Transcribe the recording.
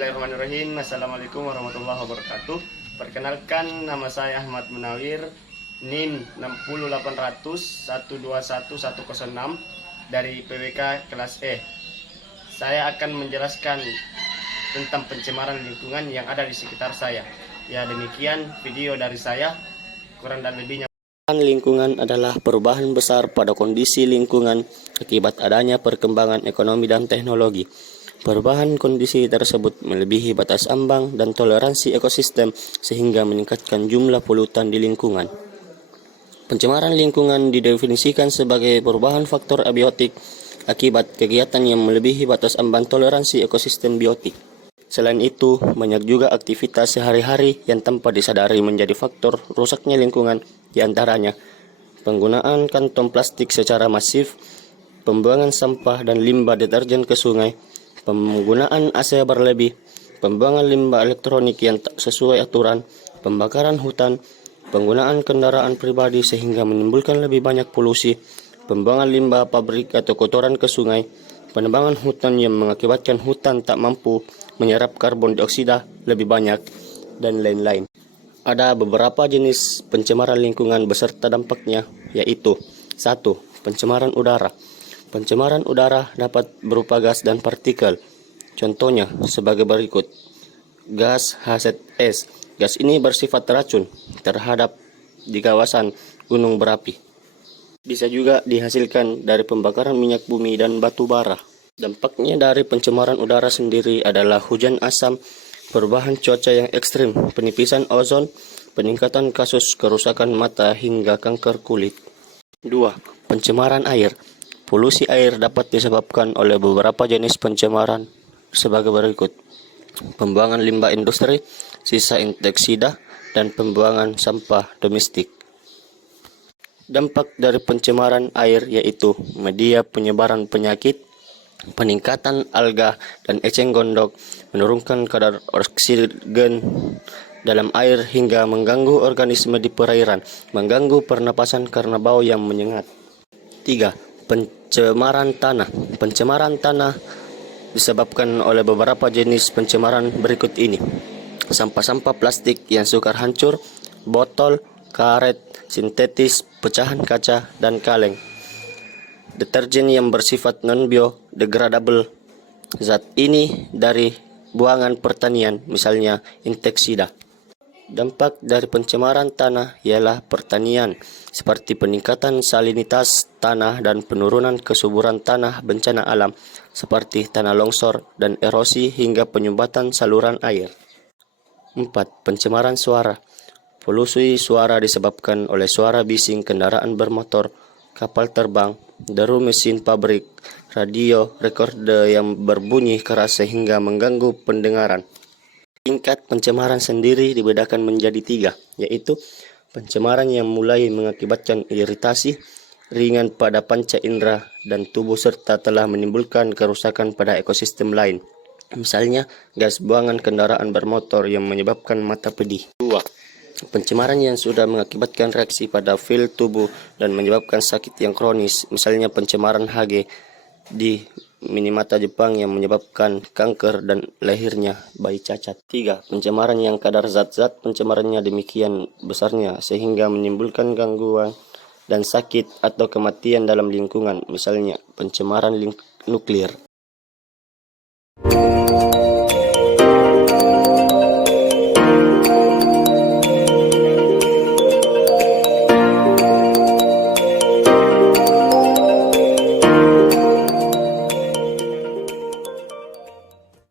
Bismillahirrahmanirrahim. Assalamualaikum warahmatullahi wabarakatuh. Perkenalkan, nama saya Ahmad Munawir, NIM 60800121106 dari PWK kelas E. Saya akan menjelaskan tentang pencemaran lingkungan yang ada di sekitar saya. Ya, demikian video dari saya, kurang dan lebihnya. Lingkungan adalah perubahan besar pada kondisi lingkungan akibat adanya perkembangan ekonomi dan teknologi. Perubahan kondisi tersebut melebihi batas ambang dan toleransi ekosistem sehingga meningkatkan jumlah polutan di lingkungan. Pencemaran lingkungan didefinisikan sebagai perubahan faktor abiotik akibat kegiatan yang melebihi batas ambang toleransi ekosistem biotik. Selain itu, banyak juga aktivitas sehari-hari yang tanpa disadari menjadi faktor rusaknya lingkungan, di antaranya penggunaan kantong plastik secara masif, pembuangan sampah dan limbah deterjen ke sungai, penggunaan AC berlebih, pembuangan limbah elektronik yang tak sesuai aturan, pembakaran hutan, penggunaan kendaraan pribadi sehingga menimbulkan lebih banyak polusi, pembuangan limbah pabrik atau kotoran ke sungai, penebangan hutan yang mengakibatkan hutan tak mampu menyerap karbon dioksida lebih banyak, dan lain-lain. Ada beberapa jenis pencemaran lingkungan beserta dampaknya, yaitu 1. Pencemaran udara. Pencemaran udara dapat berupa gas dan partikel. Contohnya sebagai berikut. Gas H2S. Gas ini bersifat racun terhadap di kawasan gunung berapi. Bisa juga dihasilkan dari pembakaran minyak bumi dan batu bara. Dampaknya dari pencemaran udara sendiri adalah hujan asam, perubahan cuaca yang ekstrim, penipisan ozon, peningkatan kasus kerusakan mata hingga kanker kulit. 2. Pencemaran air. Polusi air dapat disebabkan oleh beberapa jenis pencemaran sebagai berikut. Pembuangan limbah industri, sisa inseksida, dan pembuangan sampah domestik. Dampak dari pencemaran air yaitu media penyebaran penyakit, peningkatan alga dan eceng gondok, menurunkan kadar oksigen dalam air hingga mengganggu organisme di perairan, mengganggu pernapasan karena bau yang menyengat. 3. Pencemaran tanah. Pencemaran tanah disebabkan oleh beberapa jenis pencemaran berikut ini. Sampah-sampah plastik yang sukar hancur, botol, karet, sintetis, pecahan kaca, dan kaleng. Deterjen yang bersifat non-biodegradable. Zat ini dari buangan pertanian, misalnya inseksida. Dampak dari pencemaran tanah ialah pertanian, seperti peningkatan salinitas tanah dan penurunan kesuburan tanah, bencana alam, seperti tanah longsor dan erosi hingga penyumbatan saluran air. 4. Pencemaran suara. Polusi suara disebabkan oleh suara bising kendaraan bermotor, kapal terbang, deru mesin pabrik, radio, rekorder yang berbunyi keras sehingga mengganggu pendengaran. Tingkat pencemaran sendiri dibedakan menjadi 3, yaitu pencemaran yang mulai mengakibatkan iritasi ringan pada panca indera dan tubuh serta telah menimbulkan kerusakan pada ekosistem lain. Misalnya, gas buangan kendaraan bermotor yang menyebabkan mata pedih. 2. Pencemaran yang sudah mengakibatkan reaksi pada fil tubuh dan menyebabkan sakit yang kronis, misalnya pencemaran Hg di Minamata Jepang yang menyebabkan kanker dan lahirnya bayi cacat. 3. Pencemaran yang kadar zat-zat pencemarannya demikian besarnya sehingga menimbulkan gangguan dan sakit atau kematian dalam lingkungan, misalnya pencemaran nuklir.